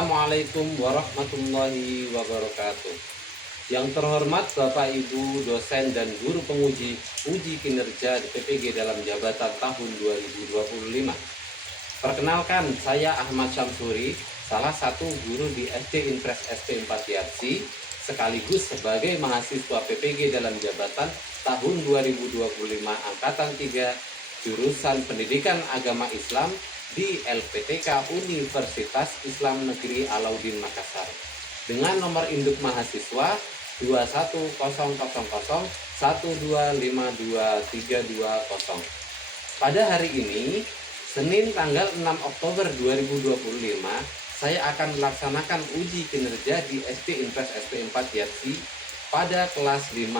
Assalamualaikum warahmatullahi wabarakatuh. Yang terhormat Bapak Ibu dosen dan guru penguji uji kinerja PPG dalam jabatan tahun 2025. Perkenalkan, saya Ahmad Syamsuri, salah satu guru di SD Impres SP 4 Yarsi, sekaligus sebagai mahasiswa PPG dalam jabatan tahun 2025 Angkatan 3 jurusan Pendidikan Agama Islam di LPTK Universitas Islam Negeri Alauddin Makassar dengan nomor induk mahasiswa 21001252320. Pada hari ini, Senin tanggal 6 Oktober 2025, saya akan melaksanakan uji kinerja di SD Impres SP 4 Yarsi pada kelas 5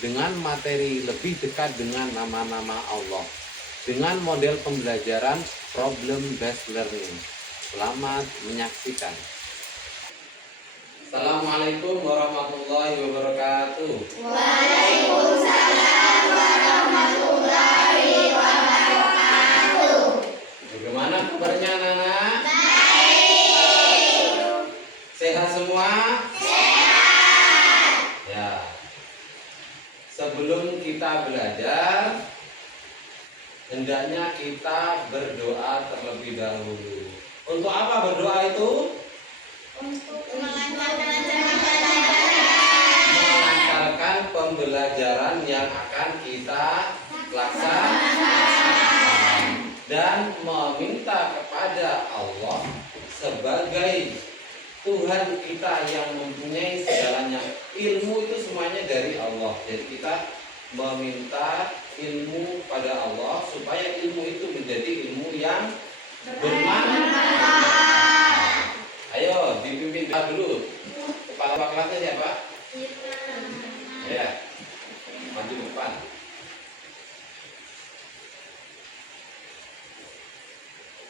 dengan materi lebih dekat dengan nama-nama Allah, dengan model pembelajaran problem based learning. Selamat menyaksikan. Assalamualaikum warahmatullahi wabarakatuh. Waalaikumsalam warahmatullahi wabarakatuh. Bagaimana kabarnya anak-anak? Baik. Sehat semua? Sehat. Ya. Sebelum kita belajar, hendaknya kita berdoa terlebih dahulu. Untuk apa berdoa itu? Untuk Melancarkan pembelajaran yang akan kita laksanakan dan meminta kepada Allah sebagai Tuhan kita yang mempunyai segalanya. Ilmu itu semuanya dari Allah. Jadi kita meminta ilmu pada Allah supaya ilmu itu menjadi ilmu yang bermanfaat. Ayo dipimpin dulu. Kepala kelasnya siapa? Ya, maju depan.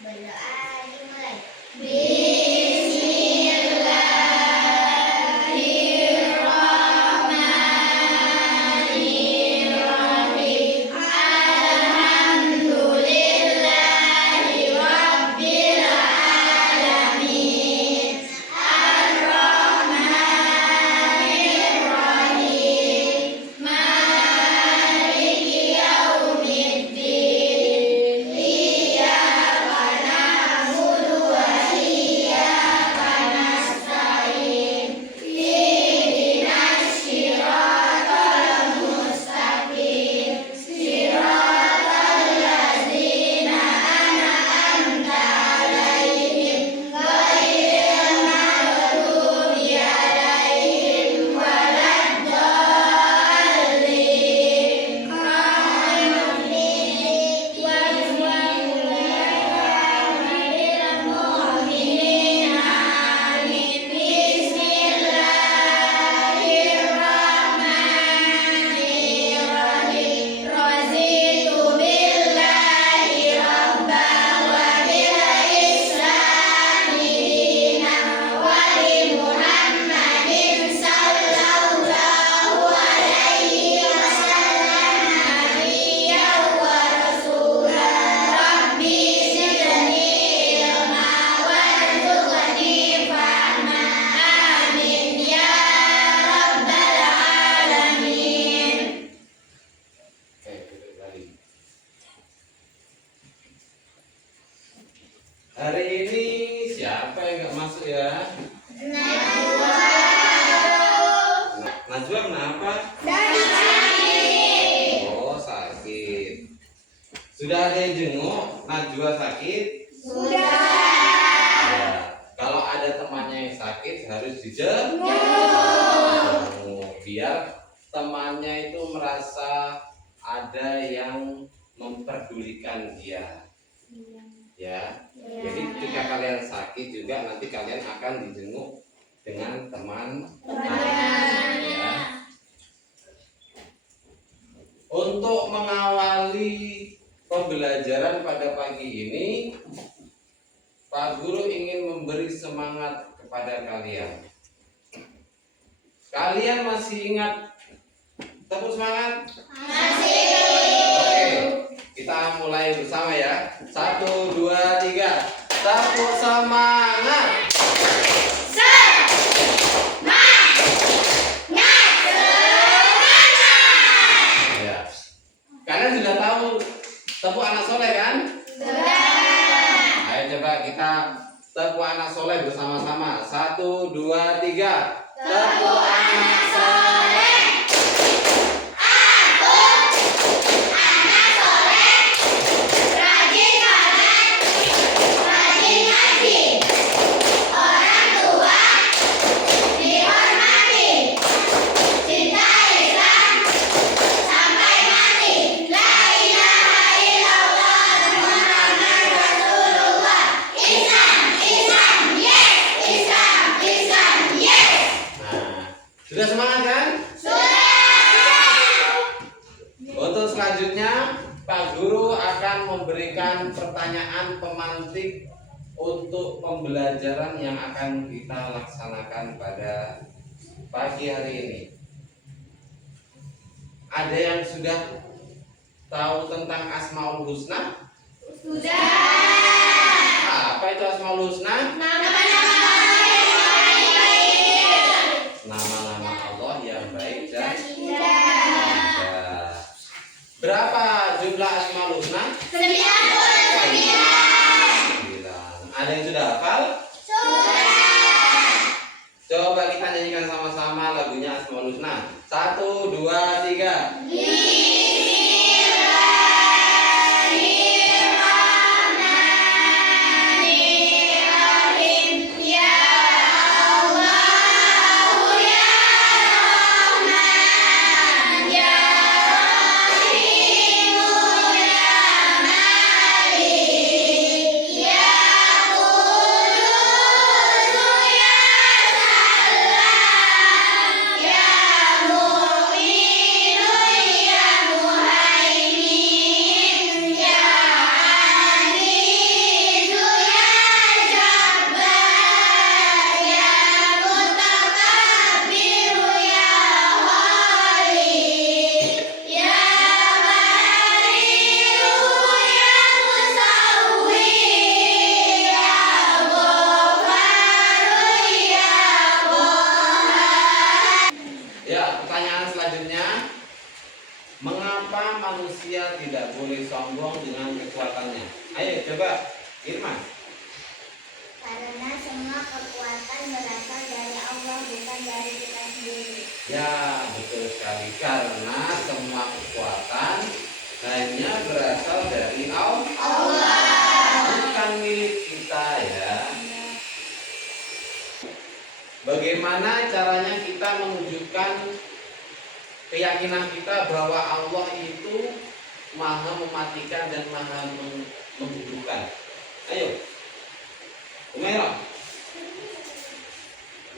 Berdoa dimulai. Bismillahirrahmanirrahim. Alhamdulillahi rabbil alamin. Ar-Rahmanirrahim. Maliki yaumiddin. Iyyaka na'budu wa iyyaka nasta'in. Ihdinas siratal mustaqim. Siratal ladzina an'amta 'alaihim ghairil maghdubi 'alaihim waladdallin. Bismillahirrahmanirrahim. Raditu billahi rabban wa bil islami dinan wa bi Muhammadin sallallahu alaihi wasallam nabiyyan wa rasulan. Rabbi zidni ilma warzuqni fahma. Amin ya rabbal alamin. Duduk balik. Hari ini siapa yang nggak masuk ya? Najwa kenapa? Oh, sakit. Sudah ada yang jenguk Najwa sakit? Ya. Kalau ada temannya yang sakit harus dijenguk biar temannya itu merasa ada yang memperdulikan dia. Ya. Jadi ketika kalian sakit juga nanti kalian akan dijenguk dengan teman. Ya. Untuk mengawali pembelajaran pada pagi ini, Pak Guru ingin memberi semangat kepada kalian. Kalian masih ingat? Tepuk semangat. Oke, kita mulai bersama ya. 1, 2, 3. Tepuk semangat. kita teguh anak soleh bersama-sama. 1, 2, 3. Teguh anak soleh. Anak soleh. Rajin sholat. Rajin ngaji. Orang tua dihormati. Cinta Islam sampai mati. La ilaha illallah Muhammad Rasulullah. Islam, Islam, yes. Islam, yes. Nah, sudah semangat kan? Sudah. Untuk selanjutnya, Pak Guru akan memberikan pertanyaan pemantik untuk pembelajaran yang akan kita laksanakan pada pagi hari ini. Ada yang sudah tahu tentang Asmaul Husna? Sudah. Apa itu Asmaul Husna? Nama-nama Allah yang baik. Nama-nama Allah yang baik dan Indah. indah. Berapa jumlah Asmaul Husna? 99. 9. Ada yang sudah hafal? Sudah. Coba kita nyanyikan sama-sama lagunya Asmaul Husna. 1, 2, 3. Bismillahirrahmanirrahim. Ya Allah, ya Rahman, ya Rahim, ya Malik, ya Qudus, ya Salam, ya Mu'min, ya Muhaimin, ya Aziz, ya Jabbar, ya Mutakabbir, ya Khalik, ya Bari'u, ya Musawwir, ya Ghaffar, ya Qahhar. Ya, pertanyaan selanjutnya. Mengapa manusia tidak boleh sombong dengan kekuatannya? Ayo coba, Irma. Karena semua kekuatan berasal dari Allah, bukan dari kita sendiri. Ya, betul sekali. Karena semua kekuatan hanya berasal dari Allah, bukan milik kita ya. Bagaimana caranya kita menunjukkan keyakinan kita bahwa Allah itu maha mematikan dan maha menghidupkan? Ayo, Umairah,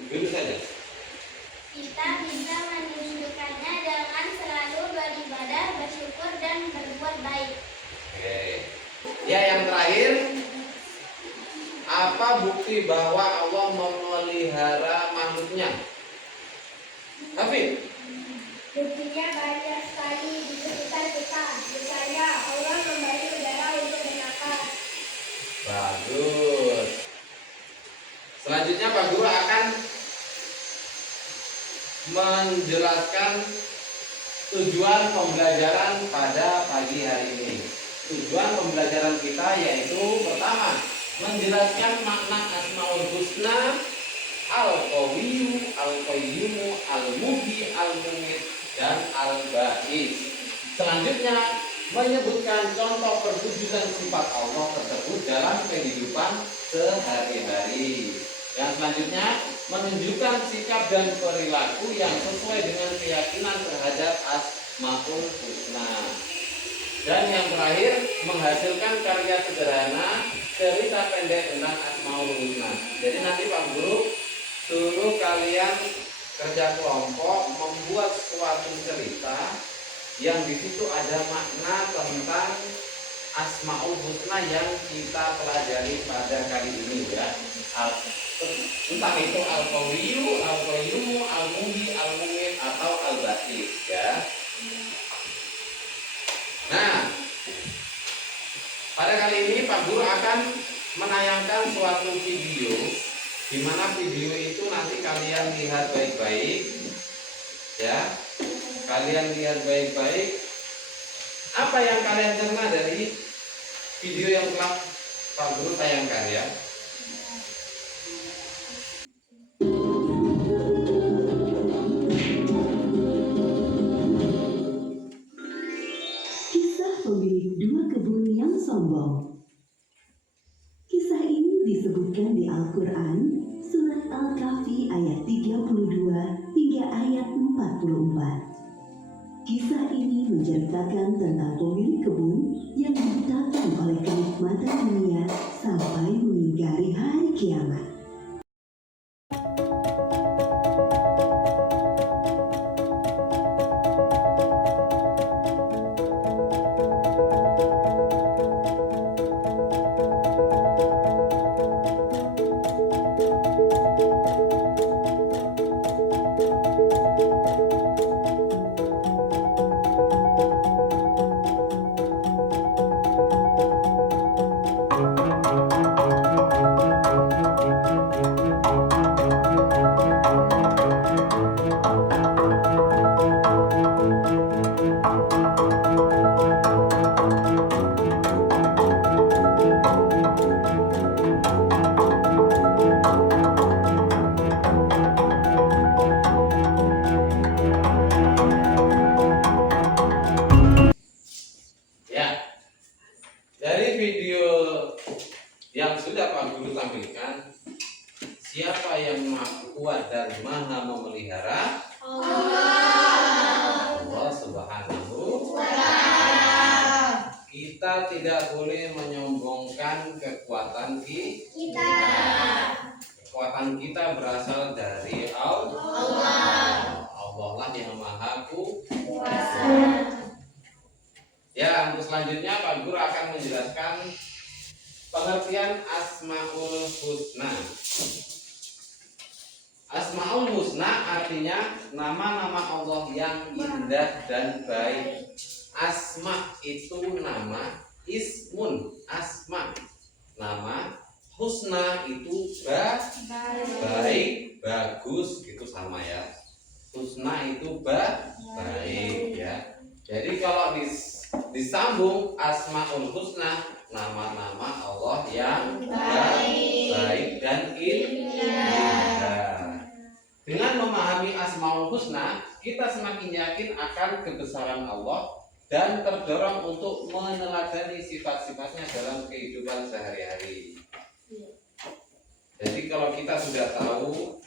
duduk saja. Kita bisa menunjukkannya dengan selalu beribadah, bersyukur, dan berbuat baik. Oke. Ya, yang terakhir, apa bukti bahwa Allah memelihara makhluknya? Hafid. Buktinya banyak sekali di sekitar kita. Misalnya Allah memberi udara untuk bernapas. Bagus. Selanjutnya Pak Guru akan menjelaskan tujuan pembelajaran pada pagi hari ini. Tujuan pembelajaran kita yaitu pertama, menjelaskan makna Asmaul Husna, Al-Qawiyyu, Al-Qayyumu, Al-Muhyi, Al-Mumit, dan Al-Ba'is. Selanjutnya, menyebutkan contoh perwujudan sifat Allah tersebut dalam kehidupan sehari-hari. Yang selanjutnya, menunjukkan sikap dan perilaku yang sesuai dengan keyakinan terhadap Asmaul Husna. Dan yang terakhir, menghasilkan karya sederhana cerita pendek tentang Asmaul Husna. Jadi nanti Pak Guru suruh kalian kerja kelompok membuat suatu cerita yang di situ ada makna tentang Asmaul Husna yang kita pelajari pada kali ini ya. Entah itu Al-Qawiyyu, Al-Qayyumu, Al-Muhyi, Al-Mumit atau Al-Ba'is ya. Nah, pada kali ini Pak Guru akan menayangkan suatu video, di mana video itu nanti kalian lihat baik-baik, ya. Kalian lihat baik-baik. Apa yang kalian cerna dari video yang telah Pak Guru tayangkan ya? Kisah pemilik dua kebun yang sombong. Kisah ini disebutkan di Al-Quran, surat Al-Kahfi ayat 32 hingga ayat 44. Kisah ini menceritakan tentang pemilik kebun yang dibutakan oleh kenikmatan dunia sampai mengingkari hari kiamat. Ya, dari video yang sudah Pak Guru tampilkan, siapa yang maha kuat dan maha memelihara? Allah Subhanahu wa Ta'ala. Kita tidak boleh menyombongkan kekuatan kita. Kekuatan kita berasal dari Allah. Allah lah yang maha kuasa. Ya, untuk selanjutnya Pak Guru akan menjelaskan pengertian Asmaul Husna. Asmaul Husna artinya nama-nama Allah yang indah dan baik. Asma itu nama, ismun asma nama, husna itu baik, bagus, itu sama ya. Husna itu baik ya. Jadi kalau disambung Asmaul Husna, nama-nama Allah yang baik dan indah. Dengan memahami Asmaul Husna, kita semakin yakin akan kebesaran Allah dan terdorong untuk meneladani sifat-sifatnya dalam kehidupan sehari-hari. Jadi kalau kita sudah tahu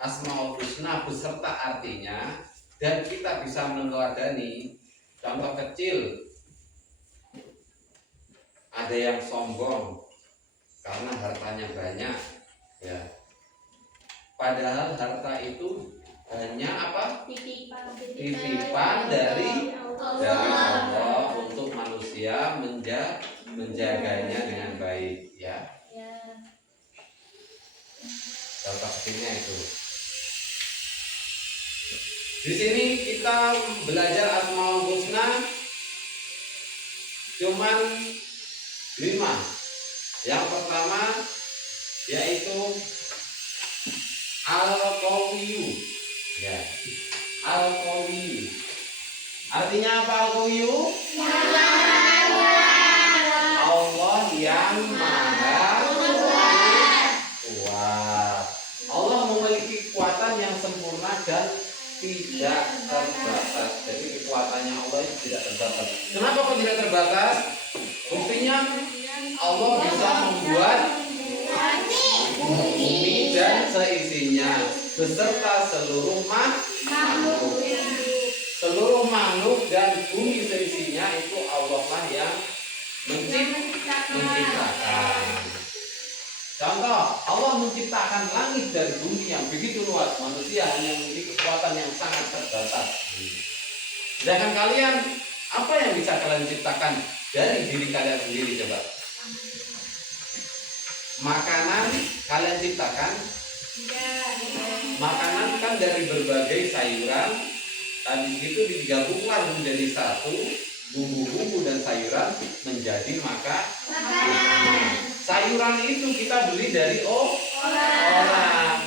Asmaul Husna beserta artinya dan kita bisa meneladani, contoh kecil, ada yang sombong karena hartanya banyak, ya. Padahal harta itu hanya apa? Titipan dari Allah untuk manusia menjaganya dengan baik, ya. Contoh kecilnya itu. Di sini kita belajar Asmaul Husna cuman 5. Yang pertama yaitu Al-Qawiyyu. Ya. Al-Qawiyyu. Artinya apa Al-Qawiyyu? Allah yang maha kuat. Allah memiliki kekuatan yang sempurna dan tidak terbatas. Jadi kekuatannya Allah itu tidak terbatas. Kenapa kok tidak terbatas? Buktinya Allah bisa membuat bumi dan seisinya beserta seluruh makhluk. Seluruh makhluk dan bumi seisinya itu Allah lah yang menciptakan. Contoh, Allah menciptakan langit dan bumi yang begitu luas, manusia hanya memiliki kekuatan yang sangat terbatas. Sedangkan kalian, apa yang bisa kalian ciptakan dari diri kalian sendiri coba? Makanan kalian ciptakan? Makanan kan dari berbagai sayuran, tadi itu digabungkan menjadi satu, bumbu-bumbu dan sayuran menjadi makanan. Sayuran itu kita beli dari orang.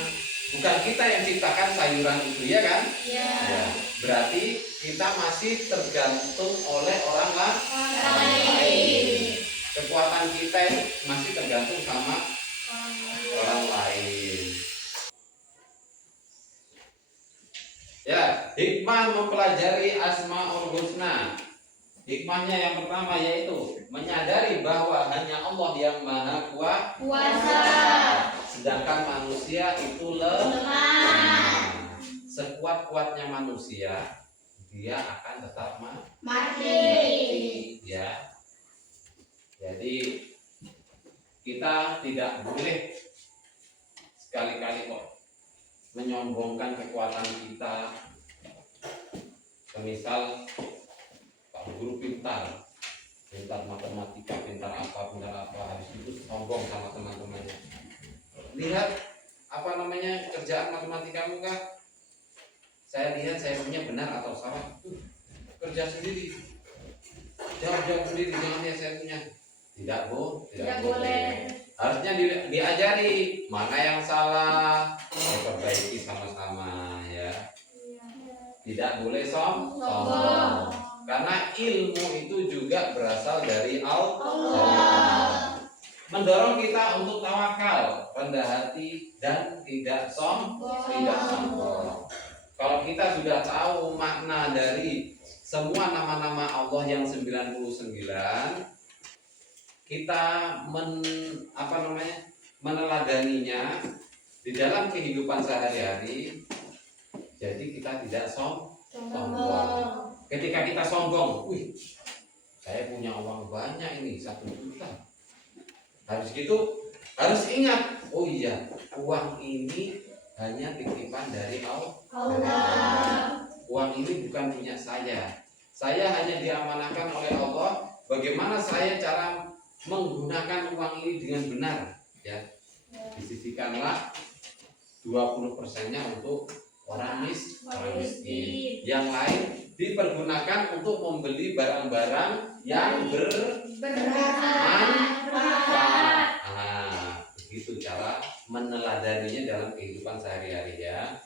Bukan kita yang ciptakan sayuran itu, ya kan? Ya. Berarti kita masih tergantung oleh orang lain. Kekuatan kita masih tergantung sama orang lain. Ya, hikmah mempelajari Asmaul Husna. Hikmahnya yang pertama yaitu menyadari bahwa hanya Allah yang Maha Kuasa. Sedangkan manusia itu lemah. Sekuat-kuatnya manusia, dia akan tetap Mati. ya. Jadi kita tidak boleh sekali-kali kok menyombongkan kekuatan kita. Semisal Pak Guru pintar matematika, pintar apa, habis itu sombong sama teman-temannya. Lihat apa namanya kerjaan matematikamu Kak? Saya lihat saya punya benar atau salah. Kerja sendiri, jawab sendiri, jangan lihat saya punya. Tidak boleh. Harusnya diajari mana yang salah, diperbaiki sama-sama ya. Tidak boleh sombong. Karena ilmu itu juga berasal dari Allah. Mendorong kita untuk tawakal, rendah hati dan tidak sombong. Kalau kita sudah tahu makna dari semua nama-nama Allah yang 99, kita meneladaninya di dalam kehidupan sehari-hari, jadi kita tidak sombong. Ketika kita sombong, saya punya uang banyak ini 1 juta. Habis gitu harus ingat, oh iya, uang ini hanya titipan dari Allah. Uang ini bukan punya saya. Saya hanya diamanahkan oleh Allah. Bagaimana saya cara menggunakan uang ini dengan benar, ya. Disisihkanlah 20%-nya untuk orang miskin. Yang lain dipergunakan untuk membeli barang-barang yang bermanfaat. Nah, begitu cara meneladaninya dalam kehidupan sehari-hari ya.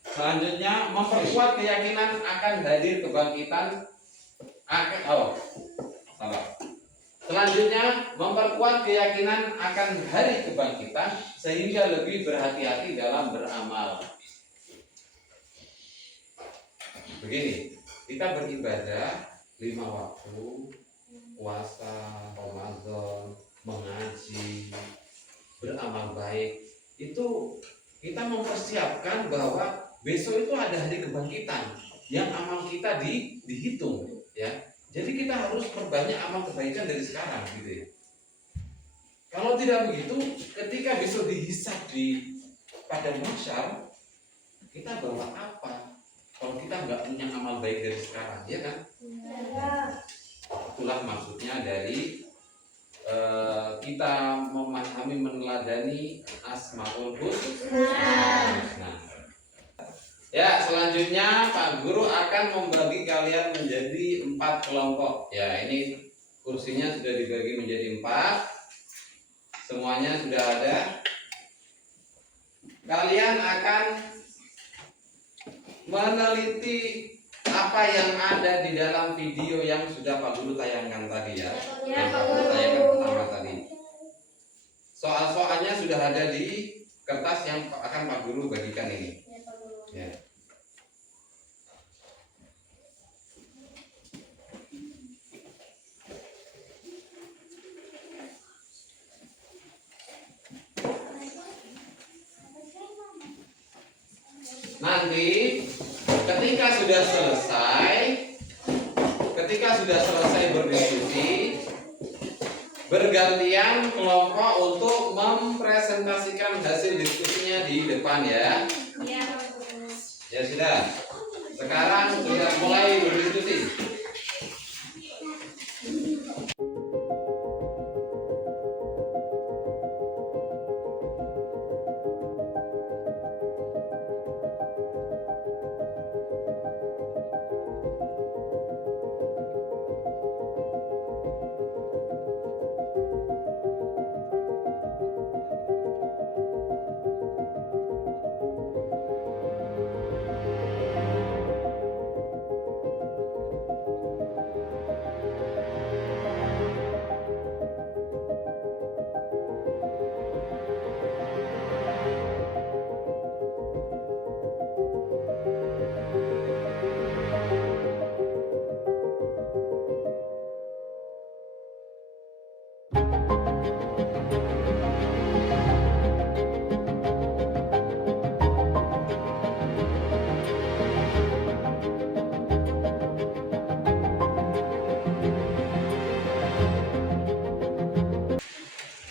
Selanjutnya memperkuat keyakinan akan hadir kebangkitan. Selanjutnya memperkuat keyakinan akan hari kebangkitan sehingga lebih berhati-hati dalam beramal. Begini, kita beribadah 5 waktu, puasa, Ramadan, mengaji, beramal baik. Itu kita mempersiapkan bahwa besok itu ada hari kebangkitan yang amal kita dihitung, ya. Jadi kita harus perbanyak amal kebaikan dari sekarang, gitu ya. Kalau tidak begitu, ketika besok dihisab di padang mahsyar, kita bawa apa? Kalau kita nggak punya amal baik dari sekarang, ya kan? Itulah maksudnya dari kita memahami, meneladani Asmaul Husna. Ya, selanjutnya Pak Guru akan membagi kalian menjadi 4 kelompok. Ya, ini kursinya sudah dibagi menjadi 4. Semuanya sudah ada. Kalian akan meneliti apa yang ada di dalam video yang sudah Pak Guru tayangkan tadi ya. Yang Pak Guru tayangkan pertama tadi. Soal-soalnya sudah ada di kertas yang akan Pak Guru bagikan ini. Ya. Nanti ketika sudah selesai berdiskusi, bergantian kelompok untuk mempresentasikan hasil diskusinya di depan ya. Ya sudah. Sekarang sudah mulai berdiskusi.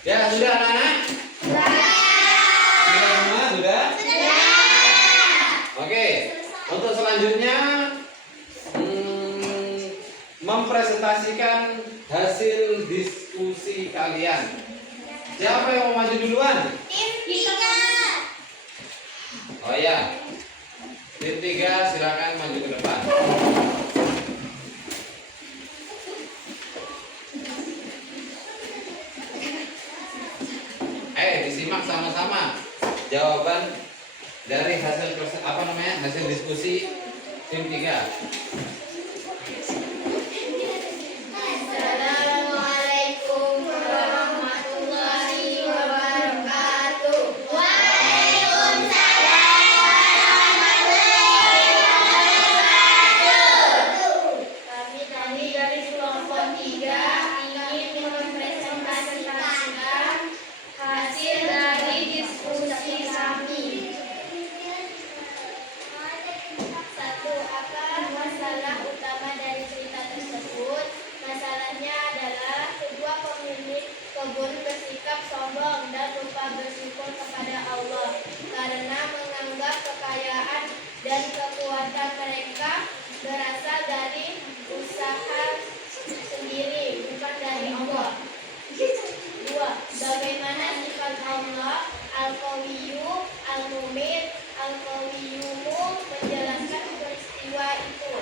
Ya, sudah anak-anak? Sudah semua? Sudah? Oke, untuk selanjutnya mempresentasikan hasil diskusi kalian. Siapa yang mau maju duluan? Oh ya, tim 3 silakan maju ke depan. Disimak sama-sama jawaban dari hasil hasil diskusi tim 3. Assalamualaikum warahmatullahi wabarakatuh. Kami dari kelompok 3 ingin mempresentasikan hasil dari diskusi kami. Satu, apa masalah utama dari cerita tersebut? Masalahnya adalah sebuah pemilik kebun bersikap sombong dan lupa bersyukur kepada Allah karena menganggap kekayaan dan kekuatan mereka berasal dari usaha sendiri, bukan dari Allah. 2. Bagaimana sifat Allah Al-Qawiyyu, Al-Mumit, Al-Qawiyyumu menjelaskan peristiwa itu.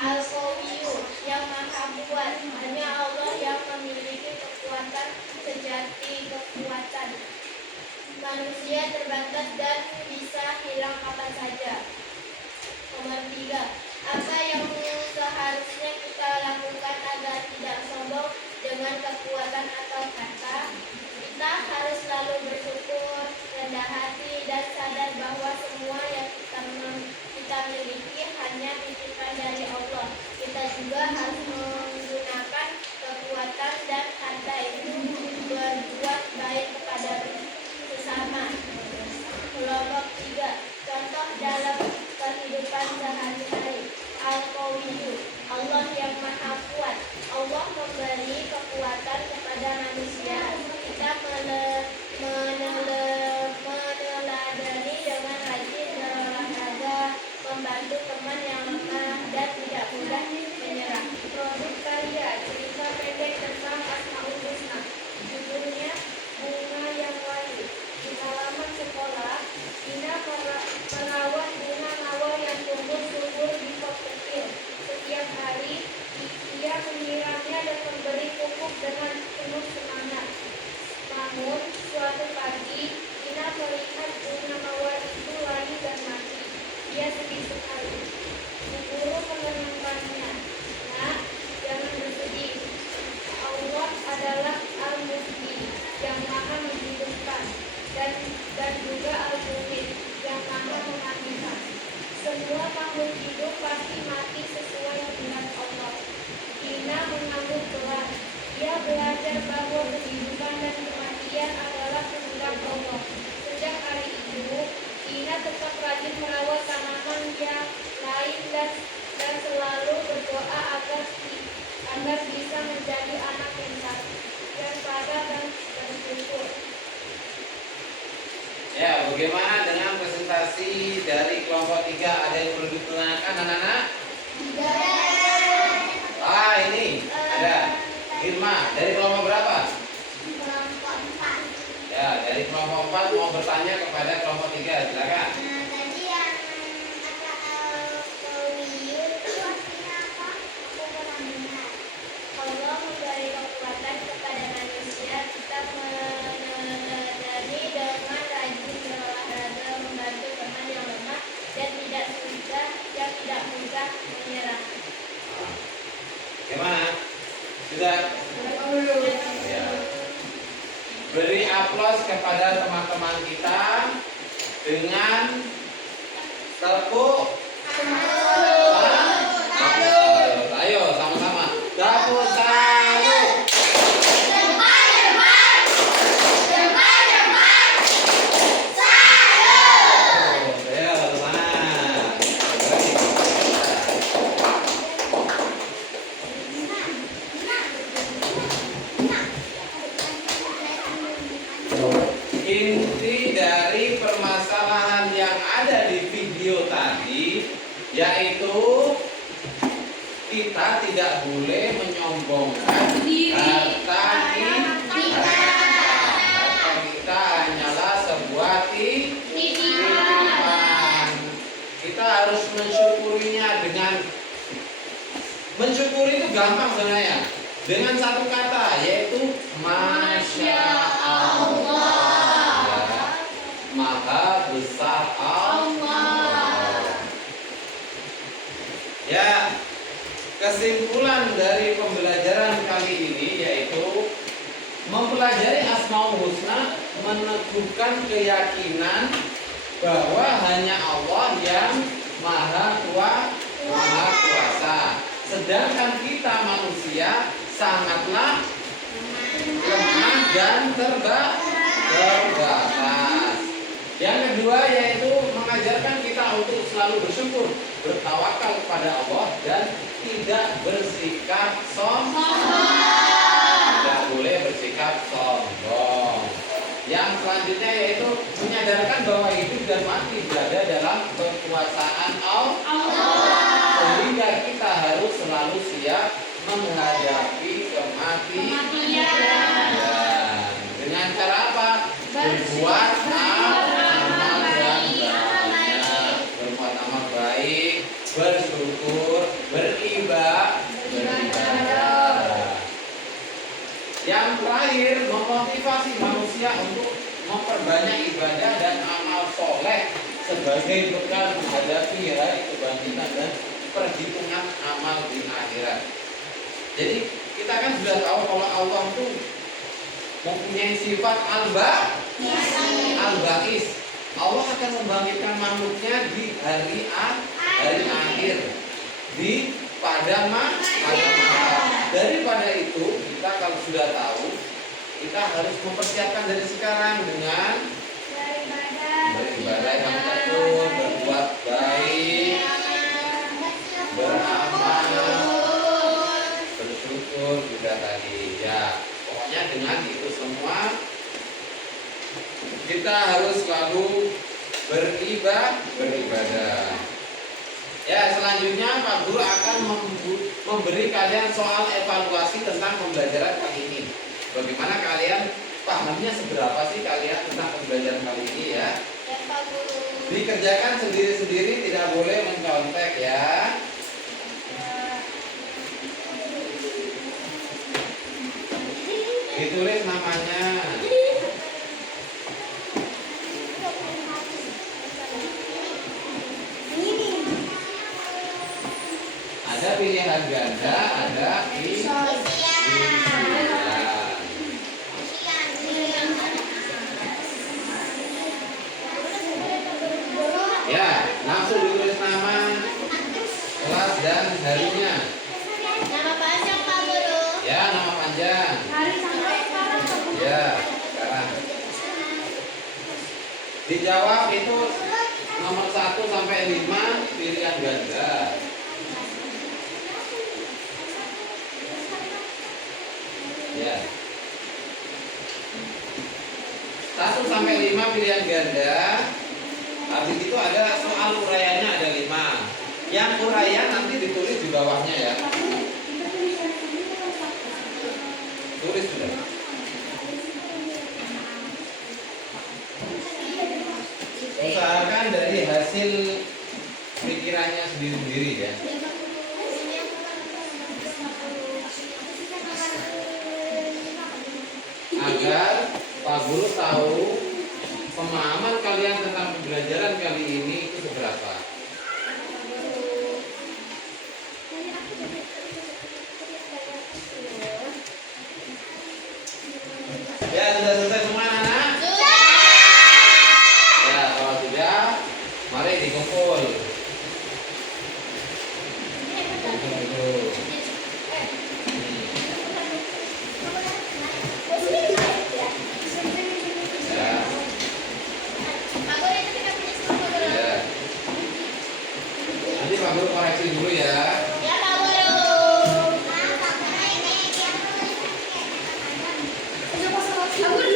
Al-Qawiyyu yang maha kuat, hanya Allah yang memiliki kekuatan sejati kekuatan. Manusia terbatas dan bisa hilang kapan saja. Nomor 3. Apa yang seharusnya kita lakukan agar tidak sombong dengan kekuatan atau kata? Kita harus selalu bersyukur, rendah hati, dan sadar bahwa semua yang kita miliki hanya titipan dari Allah. Kita juga harus menggunakan kekuatan dan harta itu berbuat baik kepada sesama. Kelompok 3. Contoh dalam kehidupan sehari-hari. Al-Qawiyyu, Allah yang maha kuat. Allah memberi kekuatan kepada manusia. Kita meneladani dengan rajin berolahraga, membantu teman yang lemah, dan tidak mudah menyerah. Produk karya cerita pendek tentang Asmaul Husna. Judulnya Bunga yang Wangi. Di halaman sekolah, Ina merawat bunga mawar yang tumbuh subur di pot kecil. Setiap hari, ia menyiramnya dan memberi pupuk dengan penuh semangat. Namun, suatu pagi, Ina melihat bunga mawar itu lari dan mati. Ia sedih sekali. Bu guru menenangkannya. Nak, jangan bersedih. Allah adalah Al-Muhyi, yang maha menghidupkan, dan juga Al-Mumit, yang maha mematikan. Semua makhluk hidup pasti mati sesuai kehendak Allah. Ina mengangguk pelan. Ia belajar bahwa kehidupan dan kematian adalah kehendak Allah. Sejak hari itu, Ina tetap rajin merawat tanaman yang lain dan selalu berdoa agar bisa menjadi anak yang sabar dan bersyukur. Ya, bagaimana dengan presentasi dari kelompok 3? Ada yang perlu ditanyakan anak-anak? Ini ada Irma dari kelompok berapa? Kelompok 4. Ya, dari kelompok 4 mau bertanya kepada kelompok 3, silakan. Tadi yang kata Al-Qawiyyu itu artinya apa? Aku kurang dengar. Allah memberi kekuatan kepada manusia. Kita meneladani dengan rajin berolahraga, membantu teman yang lemah, dan tidak mudah menyerah. Gimana? Sudah? Ya. Beri aplaus kepada teman-teman kita dengan tepuk tangan. Ayo sama-sama. Tepuk tangan. Ayo, semangat. yaitu kita tidak boleh menyombongkan harta kita. Harta kita hanyalah sebuah titipan. Kita harus mensyukurinya dengan mensyukuri itu gampang sebenarnya. Dengan satu kata yaitu Masya Allah. Ya, Maha besar Allah. Ya, kesimpulan dari pembelajaran kali ini yaitu mempelajari Asmaul Husna meneguhkan keyakinan bahwa hanya Allah yang Maha Kuasa. Sedangkan kita manusia sangatlah lemah dan terbatas. Yang kedua yaitu mengajarkan kita untuk selalu bersyukur, bertawakal kepada Allah dan tidak bersikap sombong. Tidak boleh bersikap sombong. Yang selanjutnya yaitu menyadarkan bahwa hidup dan mati berada dalam kekuasaan Allah. Sehingga kita harus selalu siap menghadapi kematian. Dengan cara apa? Berbuat amal yang banyak, berbuat amal baik, bersyukur, beribadah. Yang terakhir, memotivasi manusia untuk memperbanyak ibadah dan amal soleh sebagai bekal menghadapi hari kebangkitan dan perhitungan amal di akhirat. Jadi kita kan sudah tahu kalau Allah itu mempunyai sifat al-ba'is. Allah akan membangkitkan makhluknya di hari akhir, di pada masa. Daripada itu kita kalau sudah tahu, kita harus mempersiapkan dari sekarang dengan beribadah yang betul, berbuat baik, beramal, bersyukur juga tadi. Ya, pokoknya dengan itu semua kita harus selalu beribadah. Ya, selanjutnya Pak Guru akan memberi kalian soal evaluasi tentang pembelajaran kali ini. Bagaimana kalian pahamnya seberapa sih kalian tentang pembelajaran kali ini ya? Ya Pak Guru. Dikerjakan sendiri-sendiri, tidak boleh mencontek ya. Ditulis namanya. Ada pilihan ganda, ada pilihan. Ya, langsung ditulis nama, kelas dan harinya. Nama panjang Pak Guru. Ya, nama panjang. Hari sampai sekarang Pak Guru. Ya, sekarang. Dijawab itu nomor 1 sampai 5 pilihan ganda. Ya. 1 sampai 5 pilihan ganda. Habis itu ada soal uraiannya ada 5. Yang uraian nanti ditulis di bawahnya ya. Tulis sudah. Usahakan dari hasil pikirannya sendiri-sendiri ya. Agar Pak Guru tahu pemahaman kalian tentang pembelajaran kali ini itu seberapa. Ya, sudah selesai semua anak? Ya, kalau sudah, mari dikumpul. Nanti Pak Guru koreksi dulu ya. Ya Pak Guru. Pak Guru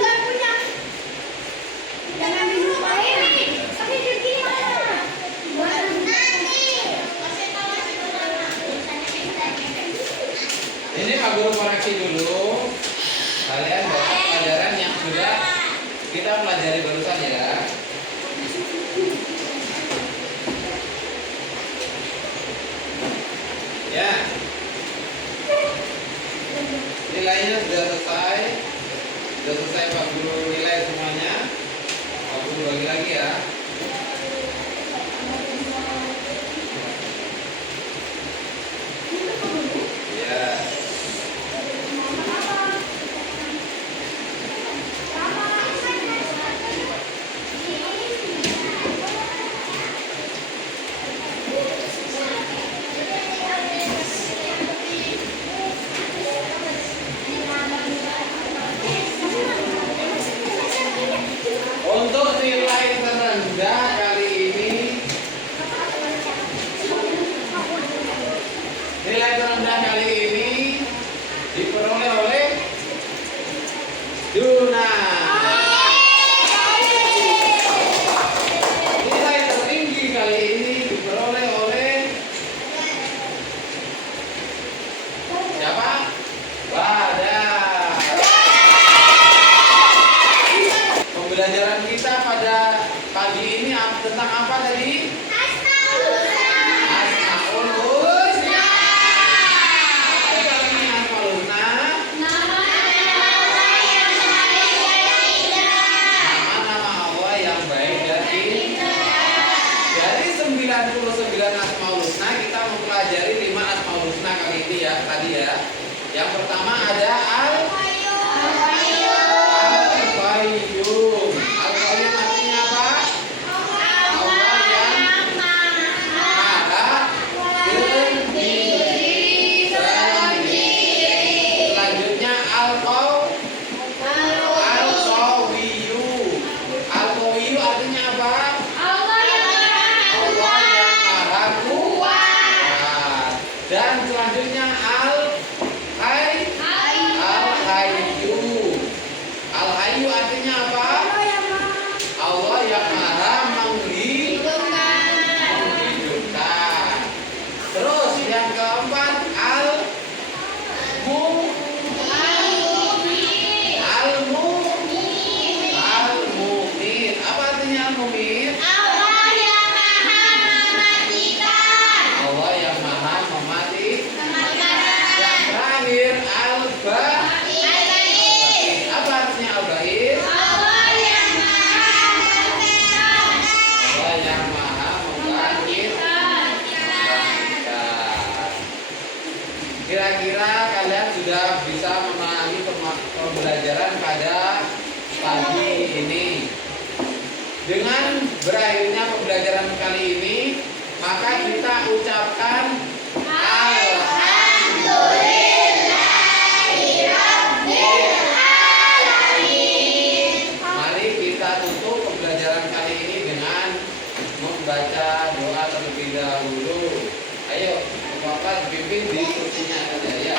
pelajaran yang sudah kita pelajari barusan ya. Ya. Nilainya sudah selesai. Sudah selesai 40 nilai semuanya. 40 bagi lagi ya. Ya. Untuk nilai terendah kali ini, nilai terendah kali ini diperoleh oleh Duna. Nilai tertinggi kali ini diperoleh oleh siapa? Badar. Pembelajaran kita pada pagi ini tentang apa tadi? Asmaul Husna. Apa ini Asmaul Husna? Nama-nama Allah yang baik dan indah. Dari 99 Asmaul Husna kita mempelajari 5 Asmaul Husna kali ini ya, tadi ya. Yang pertama ada Al-Qayyum. Al-Qayyum artinya apa? Allah yang maha berdiri sendiri. Selanjutnya Al-Qawiyyu. Al-Qawiyyu artinya apa? Allah yang maha kuat. Dan selanjutnya Al-Hayyu. Al-Hayyu artinya apa? Allah yang maha menghidupkan. Terus yang keempat Al-Mu'min. Apa artinya Al-Mu'min? Allah yang maha mematikan. Yang terakhir Al-Baqir. Apa artinya Al-Baqir? Allah yang maha membangkitkan. Kira-kira kalian sudah bisa memahami pembelajaran pada pagi ini. Dengan berakhirnya pembelajaran kali ini, maka kita ucapkan Mari kita tutup pembelajaran kali ini dengan membaca doa terlebih dahulu. Ayo, Bapak bimbing di kursinya saja ya.